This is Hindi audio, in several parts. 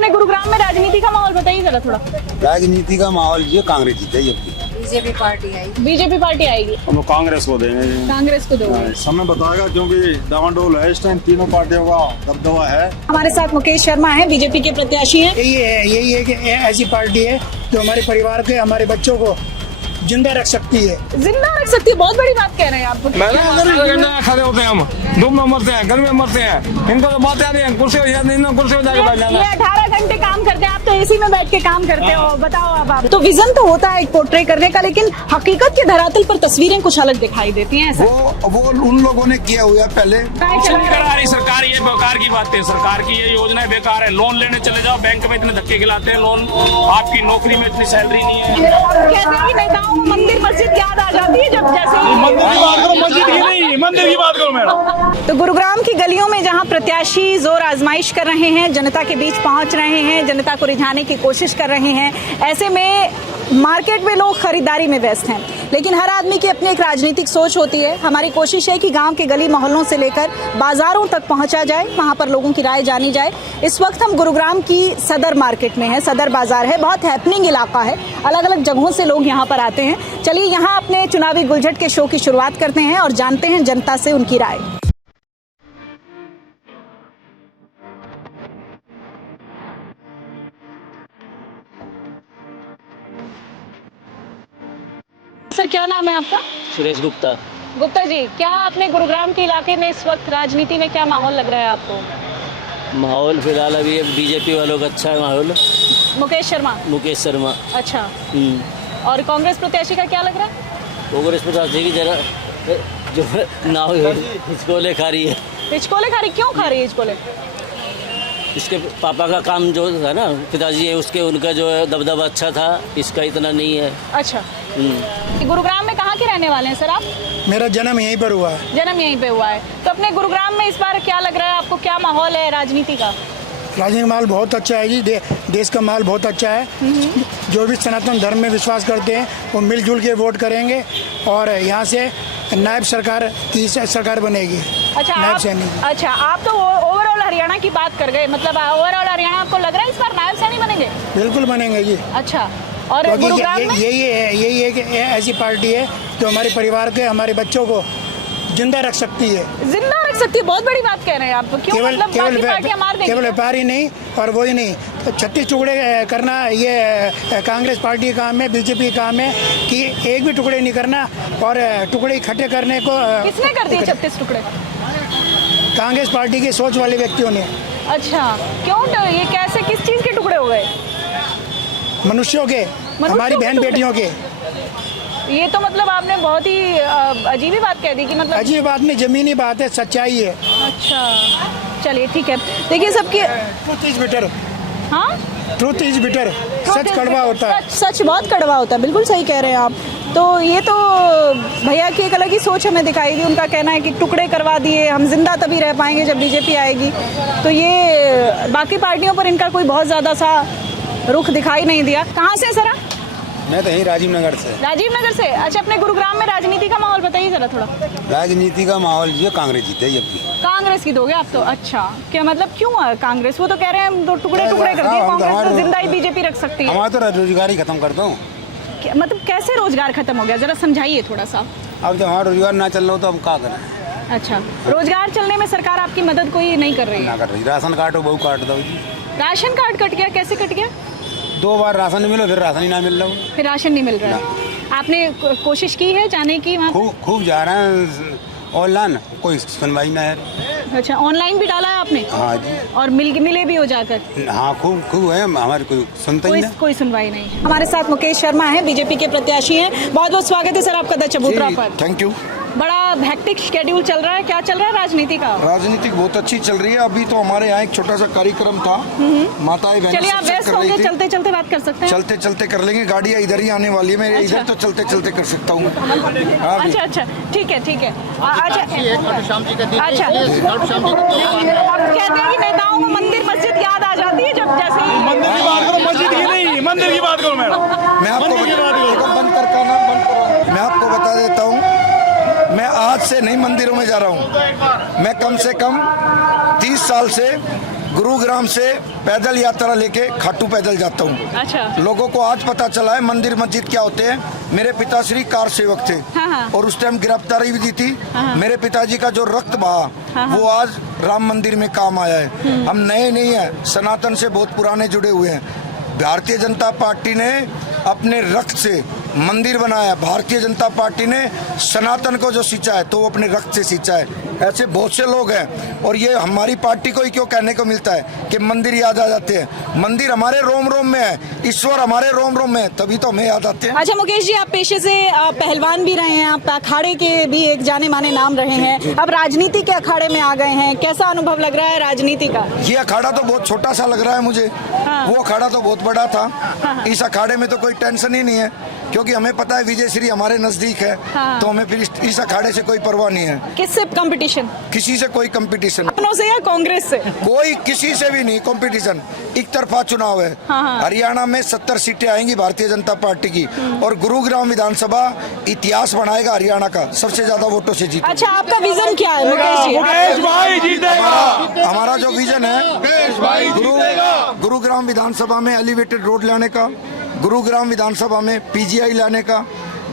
अपने गुरुग्राम में राजनीति का माहौल बताइए जरा थोड़ा। राजनीति का माहौल जो कांग्रेस जीतेगी अब की। बीजेपी पार्टी आई। बीजेपी पार्टी आएगी, हम लोग कांग्रेस को देंगे। कांग्रेस को दोगे। समय बताएगा क्योंकि डामाडोल है इस टाइम, तीनों पार्टियों का दबदबा है। हमारे साथ मुकेश शर्मा है, बीजेपी के प्रत्याशी हैं। यही है कि ऐसी पार्टी है जो हमारे परिवार के, हमारे बच्चों को जिंदा रख सकती है। जिंदा रख सकती है, बहुत बड़ी बात कह रहे हैं आप। खड़े होते हैं हम, धूप में मरते हैं, गर्मी में मरते हैं, इनको तो बात याद है, कुर्सी में जाके बैठ जाना। ये 18 घंटे काम करते हैं, आप तो एसी में बैठ के काम करते हो। बताओ अब आप, तो विजन तो होता है एक पोर्ट्रे करने का, लेकिन हकीकत के धरातल पर तस्वीरें कुछ अलग दिखाई देती हैं। ऐसा वो उन लोगों ने किया हुआ है पहले। सरकार ये बेकार की बात है, सरकार की ये योजना बेकार है। लोन लेने चले जाओ, बैंक में इतने धक्के खिलाते हैं, लोन आपकी नौकरी में इतनी सैलरी नहीं है। कहते हैं कि नेताओं को मंदिर मस्जिद याद आ जाती है जब जैसे मंदिर की बात करो, मस्जिद की नहीं, मंदिर की बात करो मैडम। तो गुरुग्राम की गलियों में जहां प्रत्याशी जोर आजमाइश कर रहे हैं, जनता के बीच पहुंच रहे हैं, जनता को रिझाने की कोशिश कर रहे हैं, ऐसे में मार्केट में लोग खरीदारी में व्यस्त हैं। लेकिन हर आदमी की अपनी एक राजनीतिक सोच होती है। हमारी कोशिश है कि गांव के गली मोहल्लों से लेकर बाजारों तक पहुंचा जाए, वहां पर लोगों की राय जानी जाए। इस वक्त हम गुरुग्राम की सदर मार्केट में है, सदर बाजार है, बहुत हैपनिंग इलाका है, अलग अलग जगहों से लोग यहाँ पर आते हैं। चलिए यहाँ अपने चुनावी गुलझट के शो की शुरुआत करते हैं और जानते हैं जनता से उनकी राय। सर क्या नाम है आपका? सुरेश गुप्ता। गुप्ता जी, क्या आपने गुरुग्राम के इलाके में इस वक्त राजनीति में क्या माहौल लग रहा है आपको? माहौल फिलहाल अभी बीजेपी वालों का अच्छा है माहौल। मुकेश शर्मा। मुकेश शर्मा। अच्छा। और कांग्रेस प्रत्याशी का क्या लग रहा है? कांग्रेस प्रत्याशी की जरा जो नाव हिचकोले खा रही है। हिचकोले खा रही? क्यों खा रही है हिचकोले? इसके पापा का काम जो है ना, पिताजी है उसके, उनका जो है दबदबा अच्छा था, इसका इतना नहीं है। अच्छा। गुरुग्राम में कहाँ के रहने वाले हैं सर आप? मेरा जन्म यहीं पर हुआ है। जन्म यहीं पे हुआ है, तो अपने गुरुग्राम में इस बार क्या लग रहा है आपको, क्या माहौल है राजनीति का? राजनीतिक माहौल बहुत अच्छा है जी, देश का माहौल बहुत अच्छा है। जो भी सनातन धर्म में विश्वास करते हैं वो मिलजुल के वोट करेंगे और यहाँ से नायब सरकार की सरकार बनेगी। अच्छा आप तो ओवरऑल हरियाणा की बात कर गए, मतलब ओवरऑल हरियाणा आपको लग रहा है इस बार नायब सैनी बनेंगे? बिल्कुल बनेंगे जी। अच्छा। और गुरुग्राम में यही है कि ऐसी पार्टी है जो हमारे परिवार के, हमारे बच्चों को जिंदा रख सकती है। जिंदा रख सकती है, बहुत बड़ी बात कह रहे हैं आप। क्यों? मतलब बाकी पार्टियां मार देंगी? केवल व्यापार ही नहीं और वही नहीं, तो 36 टुकड़े करना ये कांग्रेस पार्टी का काम है, बीजेपी का काम है कि एक भी टुकड़े नहीं करना। और टुकड़े इकट्ठे करने को किसने कर दिए 36 टुकड़े? कांग्रेस पार्टी की सोच वाले व्यक्तियों ने। अच्छा, क्यों? ये कैसे, किस चीज के टुकड़े हो गए? मनुष्यों के, हमारी बहन बेटियों के। ये तो मतलब आपने बहुत ही अजीब ही बात कह दी कि मतलब। अजीब बात नहीं, जमीनी बात है, सच्चाई है। अच्छा चलिए ठीक है। देखिए सबकी ट्रूथ इज बिटर। हाँ, ट्रूथ इज बिटर। सच कड़वा होता है। सच बहुत कड़वा होता है, बिल्कुल सही कह रहे हैं आप। तो ये तो भैया की एक अलग ही सोच हमें दिखाई दी। उनका कहना है कि टुकड़े करवा दिए, हम जिंदा तभी रह पाएंगे जब बीजेपी आएगी। तो ये बाकी पार्टियों पर इनका कोई बहुत ज़्यादा सा रुख दिखाई नहीं दिया। कहाँ से सर? मैं तो यही राजीव नगर से। राजीव नगर से। अच्छा, अपने गुरुग्राम में राजनीति का माहौल बताइए जरा थोड़ा। राजनीति का माहौल जो कांग्रेस जीतेगी अब की। कांग्रेस की दोगे आप तो? अच्छा, क्या मतलब क्यों है कांग्रेस? वो तो कह रहे हैं दो टुकड़े टुकड़े कर दिए, कांग्रेस तो जिंदा ही बीजेपी रख सकती है। हमारा तो रोजगार ही खत्म कर दो। मतलब कैसे रोजगार खत्म हो गया, जरा समझाइए थोड़ा सा। अब जब हमारा रोजगार ना चल रहा हो तो अब क्या करें? अच्छा, रोजगार चलने में सरकार आपकी मदद कोई नहीं कर रही है? ना कर रही। राशन कार्ड हो, बहु काट दो जी। राशन कार्ड कट गया? कैसे कट गया? 2 बार राशन मिलो, फिर राशन ही ना मिल रहा। फिर राशन नहीं मिल रहा है। आपने कोशिश की है जाने की वहाँ? खूब जा रहे हैं ऑनलाइन, कोई सुनवाई ना है। अच्छा, ऑनलाइन भी डाला है आपने? हाँ जी। और मिले भी हो जाकर? हाँ, खूब है, हमारे कोई सुनता ही नहीं। कोई सुनवाई नहीं है। हमारे साथ मुकेश शर्मा है, बीजेपी के प्रत्याशी हैं। बहुत बहुत स्वागत है सर आपका द चबूतरा पर। Thank you. बड़ा हेक्टिक शेड्यूल चल रहा है, क्या चल रहा है राजनीति का? राजनीति बहुत अच्छी चल रही है। अभी तो हमारे यहाँ एक छोटा सा कार्यक्रम था, माताएं बहनें। चलिए आप व्यस्त होंगे, चलते चलते बात कर सकते हैं। चलते चलते कर लेंगे, गाड़ियाँ इधर ही आने वाली है। मैं इधर तो चलते चलते कर सकता हूँ। अच्छा ठीक है। अच्छा, आप कहते हैं कि नेताओं को मंदिर मस्जिद याद आ जाती है जब जैसे ही। मंदिर की बात करो, मस्जिद की नहीं, मंदिर की बात करो मैडम। मैं आपको बता देता हूँ, मैं आज से नहीं मंदिरों में जा रहा हूँ। मैं कम से कम 30 साल से गुरुग्राम से पैदल यात्रा लेके खाटू पैदल जाता हूँ। अच्छा। लोगों को आज पता चला है मंदिर मस्जिद क्या होते हैं। मेरे पिताश्री कार सेवक थे और उस टाइम गिरफ्तारी भी दी थी। मेरे पिताजी का जो रक्त बहा वो आज राम मंदिर में काम आया है। हम नए नहीं है, सनातन से बहुत पुराने जुड़े हुए हैं। भारतीय जनता पार्टी ने अपने रक्त से मंदिर बनाया। भारतीय जनता पार्टी ने सनातन को जो सींचा है तो वो अपने रक्त से सींचा है। ऐसे बहुत से लोग हैं और ये हमारी पार्टी को ही क्यों कहने को मिलता है कि मंदिर याद आ जाते हैं। मंदिर हमारे रोम रोम में है, ईश्वर हमारे रोम रोम में है, तभी तो हमें याद आते हैं। अच्छा मुकेश जी, आप पेशे से पहलवान भी रहे हैं, आप अखाड़े के भी एक जाने माने नाम रहे हैं, अब राजनीति के अखाड़े में आ गए हैं, कैसा अनुभव लग रहा है राजनीति का? ये अखाड़ा तो बहुत छोटा सा लग रहा है मुझे। वो अखाड़ा तो बहुत बड़ा था। इस अखाड़े में तो कोई टेंशन ही नहीं है क्योंकि हमें पता है विजय श्री हमारे नजदीक है। तो हमें फिर इस अखाड़े से कोई परवाह नहीं है। किससे कंपटीशन? किसी से कोई कंपटीशन, अपनों से या कांग्रेस से? कोई किसी से भी नहीं कंपटीशन। एक तरफा चुनाव है। हरियाणा में 70 सीटें आएंगी भारतीय जनता पार्टी की और गुरुग्राम विधानसभा इतिहास बनाएगा हरियाणा का, सबसे ज्यादा वोटों से जीत। अच्छा, आपका विजन क्या है मुकेश जी? हमारा जो विजन है गुरुग्राम विधानसभा में एलिवेटेड रोड लाने का, गुरुग्राम विधानसभा में पीजीआई लाने का,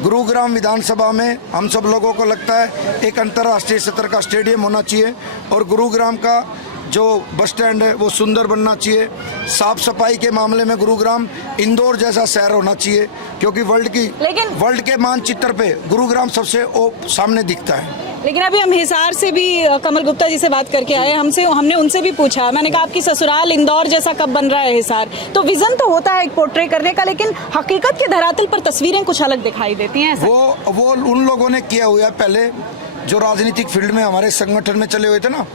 गुरुग्राम विधानसभा में हम सब लोगों को लगता है एक अंतर्राष्ट्रीय स्तर का स्टेडियम होना चाहिए और गुरुग्राम का जो बस स्टैंड है वो सुंदर बनना चाहिए। साफ सफाई के मामले में गुरुग्राम इंदौर जैसा शहर होना चाहिए क्योंकि वर्ल्ड के मानचित्र पे गुरुग्राम सबसे सामने दिखता है। लेकिन अभी हम हिसार से भी कमल गुप्ता जी से बात करके आए, हमने उनसे भी पूछा, मैंने कहा आपकी ससुराल इंदौर जैसा कब बन रहा है हिसार? तो विजन तो होता है एक पोर्ट्रे करने का, लेकिन हकीकत के धरातल पर तस्वीरें कुछ अलग दिखाई देती हैं। ऐसा वो उन लोगों ने किया हुआ है पहले जो राजनीतिक फील्ड में हमारे संगठन में चले हुए थे ना।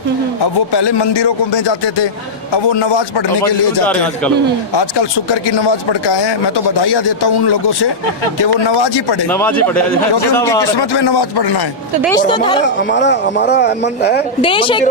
अब वो पहले मंदिरों को में जाते थे, अब वो नमाज पढ़ने के लिए जाते हैं। आजकल शुक्र की नमाज पढ़ के आए हैं। मैं तो बधाइयाँ देता हूँ उन लोगों से कि वो नमाज ही पढ़े क्योंकि उनकी किस्मत में नमाज पढ़ना है। तो देश तो हमारा मन है देश एक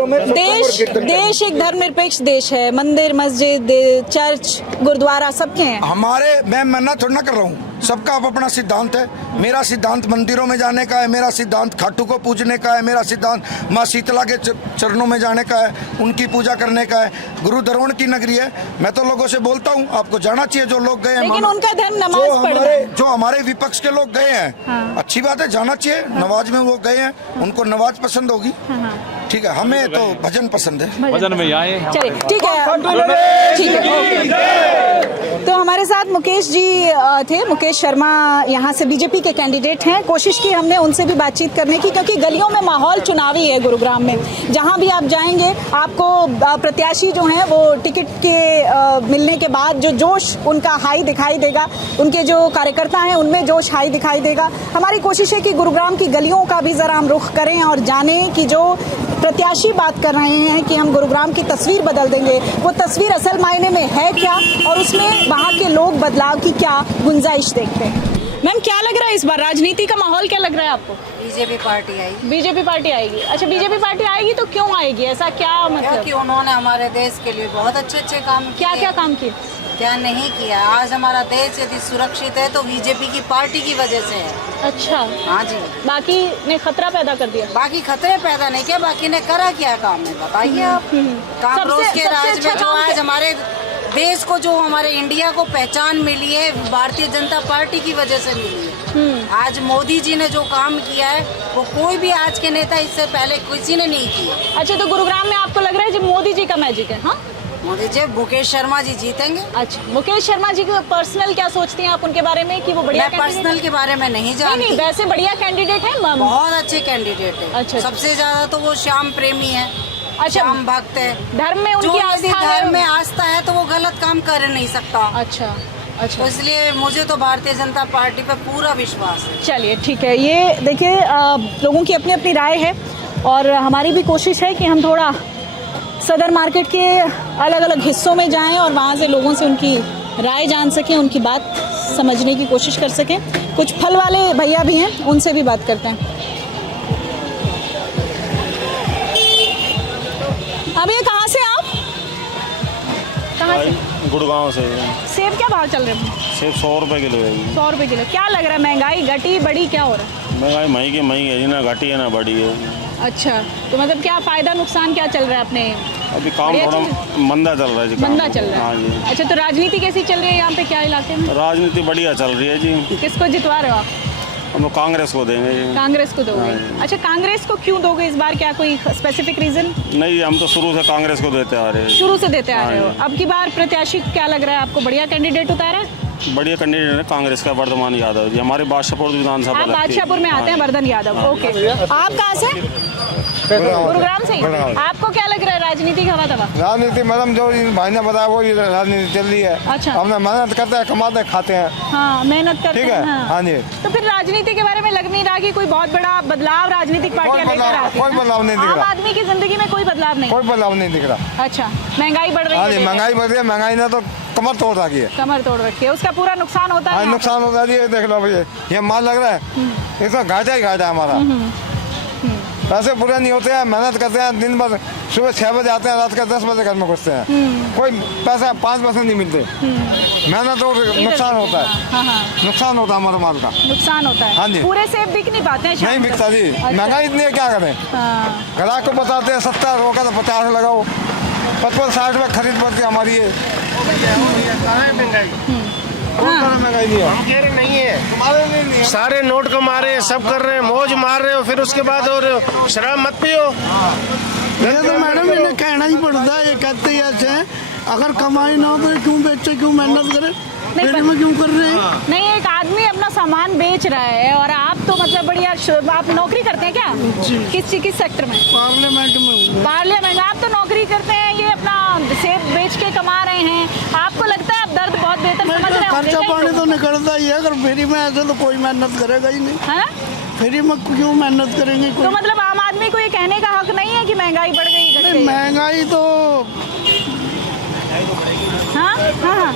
धर्मनिरपेक्ष देश है, मंदिर मस्जिद चर्च गुरुद्वारा सबके हैं। हमारे मैं मना थोड़ा ना कर रहा हूँ, सबका अपना सिद्धांत है। मेरा सिद्धांत मंदिरों में जाने का है, मेरा सिद्धांत खाटू को पूजने का है, मेरा सिद्धांत माँ शीतला के चरणों में जाने का है, उनकी पूजा करने का है। गुरु द्रोण की नगरी है। मैं तो लोगों से बोलता हूँ आपको जाना चाहिए जो लोग गए हैं, लेकिन उनका धर्म नमाज पढ़ना है। जो हमारे विपक्ष के लोग गए हैं अच्छी बात है, जाना चाहिए। नमाज में वो गए हैं, उनको नमाज पसंद होगी, ठीक है। हमें तो भजन पसंद है, भजन में आए। चलिए ठीक है। तो हमारे साथ मुकेश जी थे, मुकेश शर्मा यहाँ से बीजेपी के कैंडिडेट हैं। कोशिश की हमने उनसे भी बातचीत करने की क्योंकि गलियों में माहौल चुनावी है गुरुग्राम में। जहाँ भी आप जाएंगे आपको प्रत्याशी जो हैं वो टिकट के मिलने के बाद जो जोश उनका हाई दिखाई देगा, उनके जो कार्यकर्ता हैं उनमें जोश हाई दिखाई देगा। हमारी कोशिश है कि गुरुग्राम की गलियों का भी ज़रा हम रुख करें और जानें कि जो प्रत्याशी बात कर रहे हैं कि हम गुरुग्राम की तस्वीर बदल देंगे, वो तस्वीर असल मायने में है क्या और उसमें वहाँ के लोग बदलाव की क्या गुंजाइश देखते हैं। मैम, क्या लग रहा है इस बार राजनीति का माहौल क्या लग रहा है आपको? बीजेपी पार्टी आएगी। बीजेपी पार्टी आएगी। अच्छा, बीजेपी पार्टी आएगी तो क्यों आएगी, ऐसा क्या मतलब? क्योंकि उन्होंने हमारे देश के लिए बहुत अच्छे काम किए। क्या क्या काम किए? क्या नहीं किया। आज हमारा देश यदि सुरक्षित है तो बीजेपी की पार्टी की वजह से है। अच्छा, हाँ जी। बाकी ने खतरा पैदा कर दिया? बाकी खतरे पैदा नहीं किया, बाकी ने करा क्या काम है बताइए आप। कांग्रेस के राज में जो आज हमारे देश को, जो हमारे इंडिया को पहचान मिली है भारतीय जनता पार्टी की वजह से मिली है। आज मोदी जी ने जो काम किया है वो कोई भी आज के नेता इससे पहले किसी ने नहीं किया। अच्छा, तो गुरुग्राम में आपको लग रहा है जी मोदी जी का मैजिक है? हाँ, मोदी जी, मुकेश शर्मा जी जीतेंगे। अच्छा, मुकेश शर्मा जी को पर्सनल क्या सोचती हैं आप उनके बारे में कि वो बढ़िया? मैं पर्सनल के बारे में नहीं जानती। नहीं, वैसे बढ़िया कैंडिडेट है, बहुत अच्छे कैंडिडेट है। अच्छा, सबसे ज्यादा तो वो श्याम प्रेमी है। अच्छा, श्याम भक्त है। धर्म में उनकी आस्था है। धर्म में आस्था है तो वो गलत काम कर नहीं सकता। अच्छा, तो इसलिए मुझे तो भारतीय जनता पार्टी पर पूरा विश्वास है। चलिए ठीक है। ये देखिए, लोगों की अपनी अपनी राय है और हमारी भी कोशिश है कि हम थोड़ा सदर मार्केट के अलग अलग हिस्सों में जाएं और वहाँ से लोगों से उनकी राय जान सकें, उनकी बात समझने की कोशिश कर सकें। कुछ फल वाले भैया भी हैं, उनसे भी बात करते हैं। अभी कहाँ से आप? कहाँ से? गुड़गांव से। सेब क्या भाव चल रहे हैं? सेब 100 रुपए किलो है। 100 रुपए किलो। क्या लग रहा है, महंगाई घटी बढ़ी क्या हो रहा है? महंगाई महंगी है जी, ना घटी है ना बढ़ी है। अच्छा, तो मतलब क्या फायदा नुकसान क्या चल रहा है अपने? अभी काम बढ़िया थोड़ा चीज़- मंदा चल रहा है जी, काम। मंदा चल रहा हाँ जी। है। अच्छा, तो राजनीति कैसी चल रही है यहाँ पे, क्या इलाके में? राजनीति बढ़िया चल रही है जी। किसको जितवा रहे हो आप? हम लोग कांग्रेस को देंगे जी। कांग्रेस को दोगे? हाँ। अच्छा, कांग्रेस को क्यों दोगे इस बार, क्या कोई स्पेसिफिक रीजन? नहीं, हम तो शुरू से कांग्रेस को देते आ रहे हैं। शुरू से देते आ रहे हो। हाँ। अब की बार प्रत्याशी क्या लग रहा है आपको, बढ़िया कैंडिडेट उतारा है? बढ़िया कैंडिडेट है कांग्रेस का, वर्धमान यादव जी, हमारे बादशाहपुर विधानसभा आप लगती है। बादशाहपुर में आते हैं, वर्धन यादव। ओके, आप कहाँ से? गुरुग्राम से ही। आपको क्या लग रहा है राजनीति का हवा तवा? राजनीति मैडम जो भाई ने बताया वो राजनीति चल रही है। अच्छा। हमने मेहनत करते हैं, कमाते हैं, खाते हैं। हाँ, मेहनत करते ठीक है, हैं। हाँ जी। तो फिर राजनीति के बारे में लग नहीं रहा कि कोई बहुत बड़ा बदलाव राजनीतिक पार्टियां लेकर आती हैं? कोई बदलाव नहीं दिख आम रहा। आदमी की जिंदगी में कोई बदलाव नहीं? कोई बदलाव नहीं दिख रहा। अच्छा, महंगाई बढ़ रही हाँ है? जी, महंगाई बढ़ रही है, महंगाई ने तो कमर तोड़ रखी है। कमर तोड़ रखी है, उसका पूरा नुकसान होता है। हाँ, यहाँ नुकसान होता है जी, ये देख लो भैया, ये माल लग रहा है, इसका घाटा ही घाटा है हमारा। पैसे पूरे नहीं होते हैं, मेहनत करते हैं दिन भर, सुबह 6 बजे आते हैं, रात का 10 बजे घर में घुसते हैं, कोई पैसा 5 पैसे नहीं मिलते। मेहनत और पे। नुकसान होता है, हाँ हाँ, नुकसान होता है हमारे माल का। नुकसान होता है। हाँ जी। पूरे सेब बिक नहीं पाते हैं शाम नहीं को। बिकता जी, अच्छा। महंगाई इतनी है, क्या करें। हाँ, ग्राहक को बताते हैं 70, वो कहते 50 लगाओ, 55-60 रुपये खरीद पड़ती है हमारी ये। महंगाई नहीं है, कह रहे नहीं है, तुम्हारे लिए नहीं है। सारे नोट कमा रहे हैं, सब कर रहे हैं, मौज मार रहे हो, फिर उसके बाद और शराब मत पियो। ये तो मैडम इन्हें कहना ही पड़ता है, ये कहते ही ऐसे हैं, अगर कमाई ना हो तो ये क्यों बेचे, क्यों मेहनत करे, पेट में क्यों कर रहे हैं? नहीं, एक आदमी अपना सामान बेच रहा है और आप तो मतलब बढ़िया आप नौकरी करते हैं क्या? किस सेक्टर में? पार्लियामेंट में हूँ। पार्लियामेंट। आप तो नौकरी करते हैं, ये अपना सेब बेच के कमा रहे हैं, आपको लगता है आप दर्द बहुत बेहतर समझ रहे होंगे? खर्चा पानी तो निकलता ही है, अगर फ्री में ऐसे तो कोई मेहनत करेगा ही नहीं। हाँ? फ्री में क्यों मेहनत करेंगे तो कोई? मतलब आम आदमी को ये कहने का हक नहीं है कि महंगाई बढ़ गई, घट नहीं, गई? महंगाई तो हाँ हाँ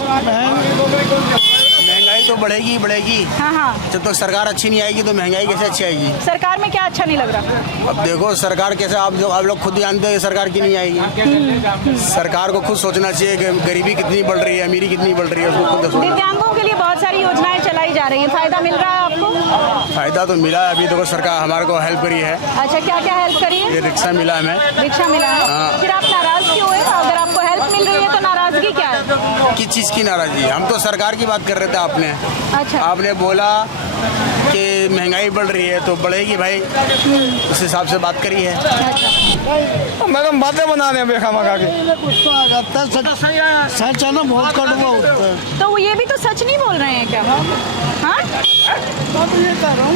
महंगाई तो बढ़ेगी ही बढ़ेगी। हाँ हाँ। जब तक सरकार अच्छी नहीं आएगी तो महंगाई कैसे अच्छी आएगी? सरकार में क्या अच्छा नहीं लग रहा? अब देखो सरकार कैसे, आप लोग खुद जानते हैं सरकार की नहीं आएगी। सरकार को खुद सोचना चाहिए कि गरीबी कितनी बढ़ रही है, अमीरी कितनी बढ़ रही है, उसको खुद सोचना। दिव्यांगों के लिए बहुत सारी योजनाएं चलाई जा रही है, फायदा मिल रहा है आपको? फायदा तो मिला है, अभी देखो सरकार हमारे को हेल्प करी है। अच्छा, क्या क्या हेल्प करी है? ये रिक्शा मिला हमें। रिक्शा मिला है? हाँ। फिर आप नाराज क्यों है? अगर आपको हेल्प मिल रही है तो नाराजगी क्या है? किस चीज़ की नाराजगी? हम तो सरकार की बात कर रहे थे। अच्छा। आपने बोला कि महंगाई बढ़ रही है तो बढ़ेगी भाई, उस हिसाब से बात करी है। मैडम बातें बना रहे हैं बेखामखा के। गुस्सा आ जाता है, सच है ना, बहुत कड़वा होता है। तो वो ये भी तो सच नहीं बोल रहे हैं क्या? हाँ, तो ये कह रहा हूँ,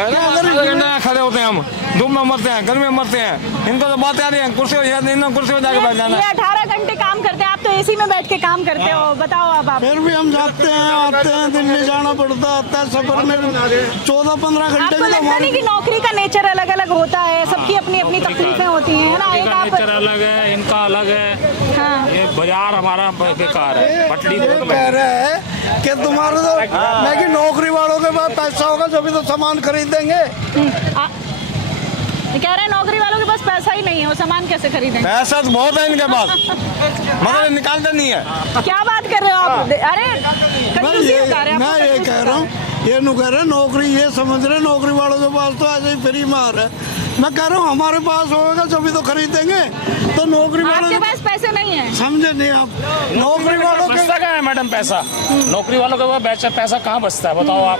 आधे घंटे खड़े होते हैं, हम धूप में मरते हैं, गर्मी में मरते हैं, इनको तो बातें आ रही हैं, कुर्सी कुर्सी में जाके बैठ जाना ये है। 18 घंटे काम करते हैं, आप तो एसी में बैठ के काम करते हो। बताओ अब आप। फिर भी हम जाते हैं, आते हैं, दिल्ली जाना पड़ता आता है, सफर में 14-15 घंटे आपको की तो लगता हमारी नहीं कि नौकरी का नेचर अलग अलग होता है? सबकी अपनी अपनी तकलीफें होती हैं ना। एक आप नेचर अलग है, इनका अलग है। हाँ। ये बाजार हमारा बेकार है, पटड़ी कह रहे हैं कि तुम्हारे तो मैं कि नौकरी वालों के पास पैसा होगा जब तो सामान खरीदेंगे। ये कह रहे हैं नौकरी वालों के पास पैसा ही नहीं है, वो सामान कैसे खरीदेंगे? पैसा तो बहुत है इनके पास, मगर निकालते नहीं है। क्या बात कर रहे हो आप? अरे कंजूसी बता रहे हैं मैं ये कह रहा हूँ, ये नु कह रहे नौकरी, ये समझ रहे नौकरी वालों के पास तो ऐसे ही फ्री में आ रहा है। मैं कह रहा हूँ हमारे पास होगा जब तो खरीदेंगे, तो नौकरी वालों आपके के पास पैसे नहीं है? समझे नहीं आप? नौकरी वालों के बचता कहाँ है मैडम पैसा? नौकरी वालों के पास पैसा कहाँ बचता है बताओ आप?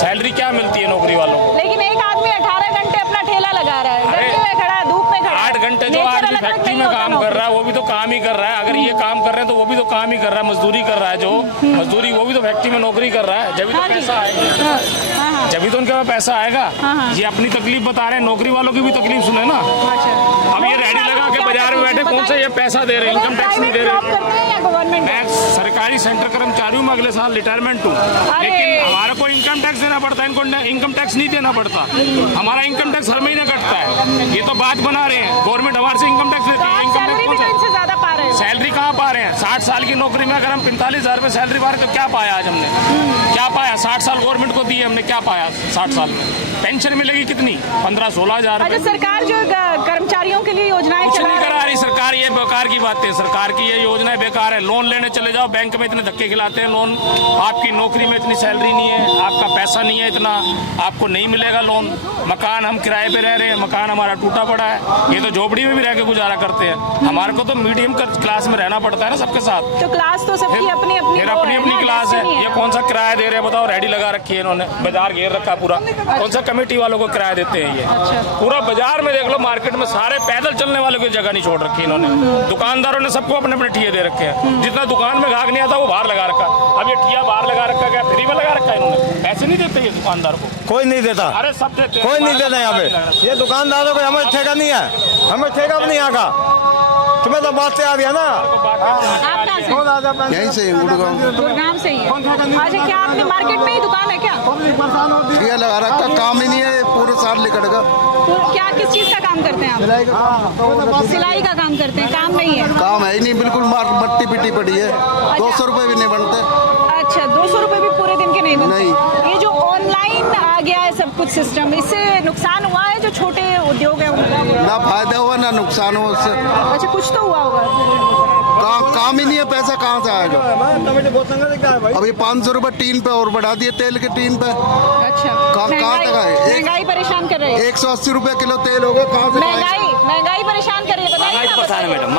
सैलरी क्या मिलती है नौकरी वालों को? लेकिन एक आदमी 18 घंटे अपना ठेला लगा रहा है, गर्मी में खड़ा है, धूप में खड़ा है। 8 घंटे जो नेचर आदमी अलग अलग फैक्ट्री नहीं में होता काम नौकरी। कर रहा है वो भी तो काम ही कर रहा है। अगर ये काम कर रहे हैं तो वो भी तो काम ही कर रहा है, मजदूरी कर रहा है। जो मजदूरी वो भी तो फैक्ट्री में नौकरी कर रहा है, जब भी तो हाँ जी। पैसा आएगा। हाँ, हाँ, हाँ। जब भी तो उनके पास पैसा आएगा। हाँ। ये अपनी तकलीफ बता रहे हैं, नौकरी वालों की भी तकलीफ सुने ना। अच्छा। अब ये रेडी लगा के बाजार में बैठे कौन सा ये पैसा दे रहे हैं, इनकम टैक्स नहीं दे जॉब रहे। करते हैं या गवर्नमेंट? मैं सरकारी सेंटर कर्मचारी हूँ, मैं अगले साल रिटायरमेंट हूँ, लेकिन हमारा को इनकम टैक्स देना पड़ता है, इनको इनकम टैक्स नहीं देना पड़ता। हमारा इनकम टैक्स हर महीने कटता है। ये तो बात बना रहे हैं, गवर्नमेंट हमारे से इनकम टैक्स लेती है। आप इनकम सैलरी भी तो टैक्स इनसे ज्यादा पा रहे हैं। सैलरी कहाँ पा रहे हैं? 60 साल की नौकरी में अगर हम 45,000 रुपये सैलरी पा रहे तो क्या पाया आज हमने? क्या पाया? 60 साल गवर्नमेंट को दिए हमने, क्या पाया 60 साल में? पेंशन मिलेगी कितनी? 15-16 हज़ार। अच्छा, सरकार जो कर्मचारियों के लिए योजनाएं कुछ चला नहीं रही करा रही सरकार। सरकार ये बेकार की बातें, सरकार की ये योजनाएं बेकार है। लोन लेने चले जाओ बैंक में इतने धक्के खिलाते हैं लोन, आपकी नौकरी में इतनी सैलरी नहीं है, आपका पैसा नहीं है इतना, आपको नहीं मिलेगा लोन। मकान हम किराए पे रह रहे हैं, मकान हमारा टूटा पड़ा है, ये तो झोपड़ी में भी रह के गुजारा करते हैं। हमारे को तो मीडियम क्लास में रहना पड़ता है ना सबके साथ। तो क्लास तो सबकी अपनी अपनी क्लास है। ये कौन सा किराया दे रहे हैं बताओ? रेडी लगा रखी है इन्होंने, बाजार घेर रखा पूरा। कौन सा कमेटी वालों को किराया देते हैं ये? पूरा बाजार में देख लो, मार्केट में सारे पैदल चलने वालों की जगह नहीं छोड़ रखी इन्होंने। दुकानदारों ने सबको अपने अपने ठिये दे रखे हैं, जितना दुकान में ग्राहक नहीं आता वो बाहर लगा रखा। अब ये ठिया बाहर लगा रखा, क्या फ्री में लगा रखा है इन्होंने? पैसे नहीं देते ये दुकानदार को? कोई नहीं देता, अरे सब देते, कोई नहीं देता यहाँ पे। ये दुकानदारों को हमें ठेका नहीं है, हमें ठेका भी नहीं यहाँ का। तुम्हें तो बात से आ गया ना। आप कहाँ से? यहीं से गुड़गांव गुड़गांव से ही है। अच्छा, क्या आपने मार्केट में ही दुकान है क्या? ठिया लगा रखा, काम ही नहीं है, पूरे साल निकलेगा। तो क्या किस चीज का काम करते हैं आप? सिलाई का काम करते हैं, काम नहीं है? काम है ही नहीं, बिल्कुल मट्टी पिटी पड़ी है। 200 रुपए भी नहीं बनते। अच्छा, 200 रुपए भी पूरे दिन के नहीं बनते? नहीं। ये जो ऑनलाइन आ गया है सब कुछ सिस्टम, इससे नुकसान हुआ है जो छोटे उद्योग है उनका? ना फायदा हुआ ना नुकसान हुआ उससे। अच्छा, कुछ तो हुआ होगा। काम ही नहीं है, पैसा कहाँ से आएगा? अभी 500 रुपए टीन पे और बढ़ा दिए तेल के टीन पे। अच्छा, कहाँ तक आए? महंगाई परेशान कर रही है। 180 रुपए किलो तेल हो गया, कहाँ से? महंगाई परेशान कर रही है, महंगाई परेशान है मैडम,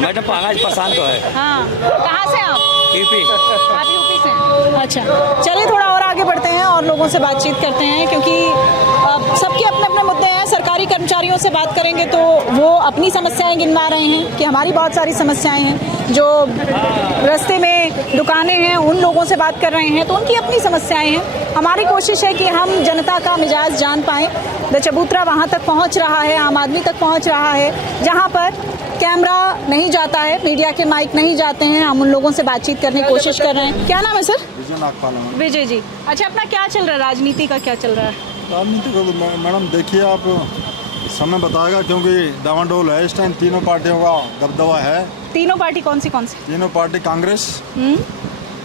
मैडम महंगाई परेशान तो है। हाँ, कहाँ से आप? यूपी। आप यूपी से? अच्छा, चलिए थोड़ा और आगे बढ़ते हैं और लोगों से बातचीत करते हैं, क्योंकि सबके अपने अपने मुद्दे हैं। सरकारी कर्मचारियों से बात करेंगे तो वो अपनी समस्याएं गिनवा रहे हैं कि हमारी बहुत सारी समस्याएं हैं। जो रास्ते में दुकानें हैं उन लोगों से बात कर रहे हैं तो उनकी अपनी समस्याएं हैं। हमारी कोशिश है कि हम जनता का मिजाज जान पाएं। द चबूतरा वहाँ तक पहुँच रहा है, आम आदमी तक पहुँच रहा है, जहाँ पर कैमरा नहीं जाता है, मीडिया के माइक नहीं जाते हैं। हम उन लोगों से बातचीत करने की कोशिश कर रहे हैं। क्या नाम है सर? विजय जी। अच्छा, अपना क्या चल रहा है, राजनीति का क्या चल रहा है? राजनीति को तो मैडम देखिए आप, समय बताएगा, क्योंकि डावाडोल है इस टाइम। तीनों पार्टियों का दबदबा है। तीनों पार्टी कौन सी? तीनों पार्टी कांग्रेस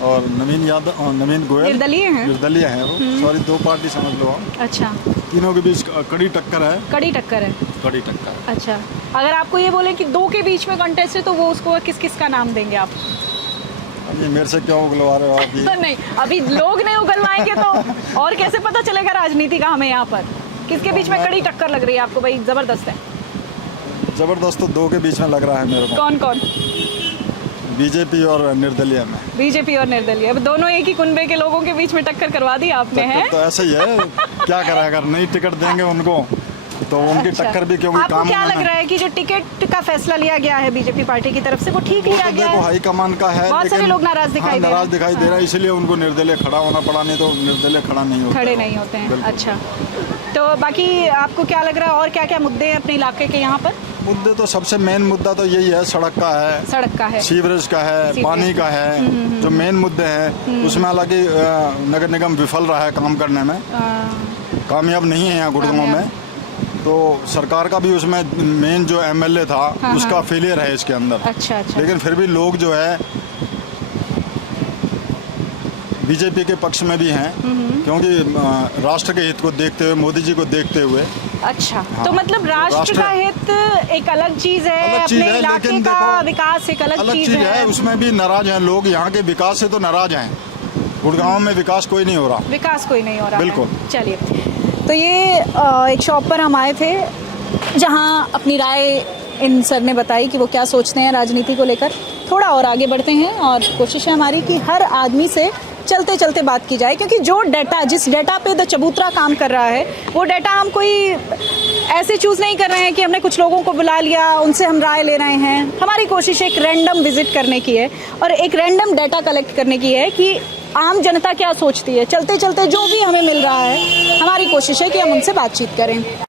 और नवीन यादव और नवीन गोयल निर्दलीय हैं। निर्दलीय है वो, सॉरी 2 पार्टी समझ लो आप। अच्छा, तीनों के बीच कड़ी टक्कर है। कड़ी टक्कर है। कड़ी टक्कर। अच्छा, अगर आपको ये बोले कि 2 के बीच में कंटेस्ट है तो वो उसको किस किस का नाम देंगे आप? ये मेरे से क्यों उगलवा रहे हो आप ये? नहीं, अभी लोग नहीं उगलवाएंगे तो और कैसे पता चलेगा राजनीति का हमें? यहाँ पर किसके बीच में कड़ी टक्कर लग रही है आपको? भाई जबरदस्त है। जबरदस्त तो 2 के बीच में लग रहा है मेरे को। कौन कौन? बीजेपी और निर्दलीय में। बीजेपी और निर्दलीय, अब दोनों एक ही कुनबे के लोगों के बीच में टक्कर करवा दी आपने, है? तो ऐसा ही है, क्या करें, अगर नहीं टिकट देंगे उनको तो उनकी अच्छा। टक्कर भी क्योंकि आपको काम क्या लग रहा है कि जो टिकट का फैसला लिया गया है बीजेपी पार्टी की तरफ से वो ठीक लिया गया है? हाईकमान का है, बहुत सारे लोग नाराज दिखाई दे रहे हैं, इसलिए उनको निर्दलीय खड़ा होना पड़ा, नहीं तो निर्दलीय खड़ा नहीं होता, खड़े नहीं होते हैं। अच्छा, तो बाकी आपको क्या लग रहा है और क्या क्या मुद्दे हैं अपने इलाके के यहाँ पर? मुद्दे तो सबसे मेन मुद्दा तो यही है, सड़क का है, सीवरेज का है, पानी का है, जो मेन मुद्दे हैं। उसमें हालांकि नगर निगम विफल रहा है काम करने में, कामयाब नहीं है यहाँ गुड़गांव में। तो सरकार का भी उसमें मेन जो एमएलए था उसका फेलियर है इसके अंदर। अच्छा। लेकिन फिर भी लोग जो है बीजेपी के पक्ष में भी हैं, क्योंकि राष्ट्र के हित को देखते हुए, मोदी जी को देखते हुए। अच्छा, तो मतलब राष्ट्र का हित एक अलग चीज है, अपने इलाके का विकास एक अलग चीज है। उसमें भी नाराज हैं लोग, यहाँ के विकास से तो नाराज हैं। गुड़गांव में विकास कोई नहीं हो रहा। विकास कोई नहीं हो रहा। बिल्कुल। चलिए, तो ये एक शॉप पर हम आए थे जहाँ अपनी राय इन सर ने बताई कि वो क्या सोचते हैं राजनीति को लेकर। थोड़ा और आगे बढ़ते हैं और कोशिश है हमारी कि हर आदमी से चलते चलते बात की जाए, क्योंकि जो डाटा, जिस डाटा पे द चबूतरा काम कर रहा है, वो डाटा हम कोई ऐसे चूज़ नहीं कर रहे हैं कि हमने कुछ लोगों को बुला लिया, उनसे हम राय ले रहे हैं। हमारी कोशिश एक रैंडम विजिट करने की है और एक रैंडम डाटा कलेक्ट करने की है कि आम जनता क्या सोचती है। चलते चलते जो भी हमें मिल रहा है, हमारी कोशिश है कि हम उनसे बातचीत करें।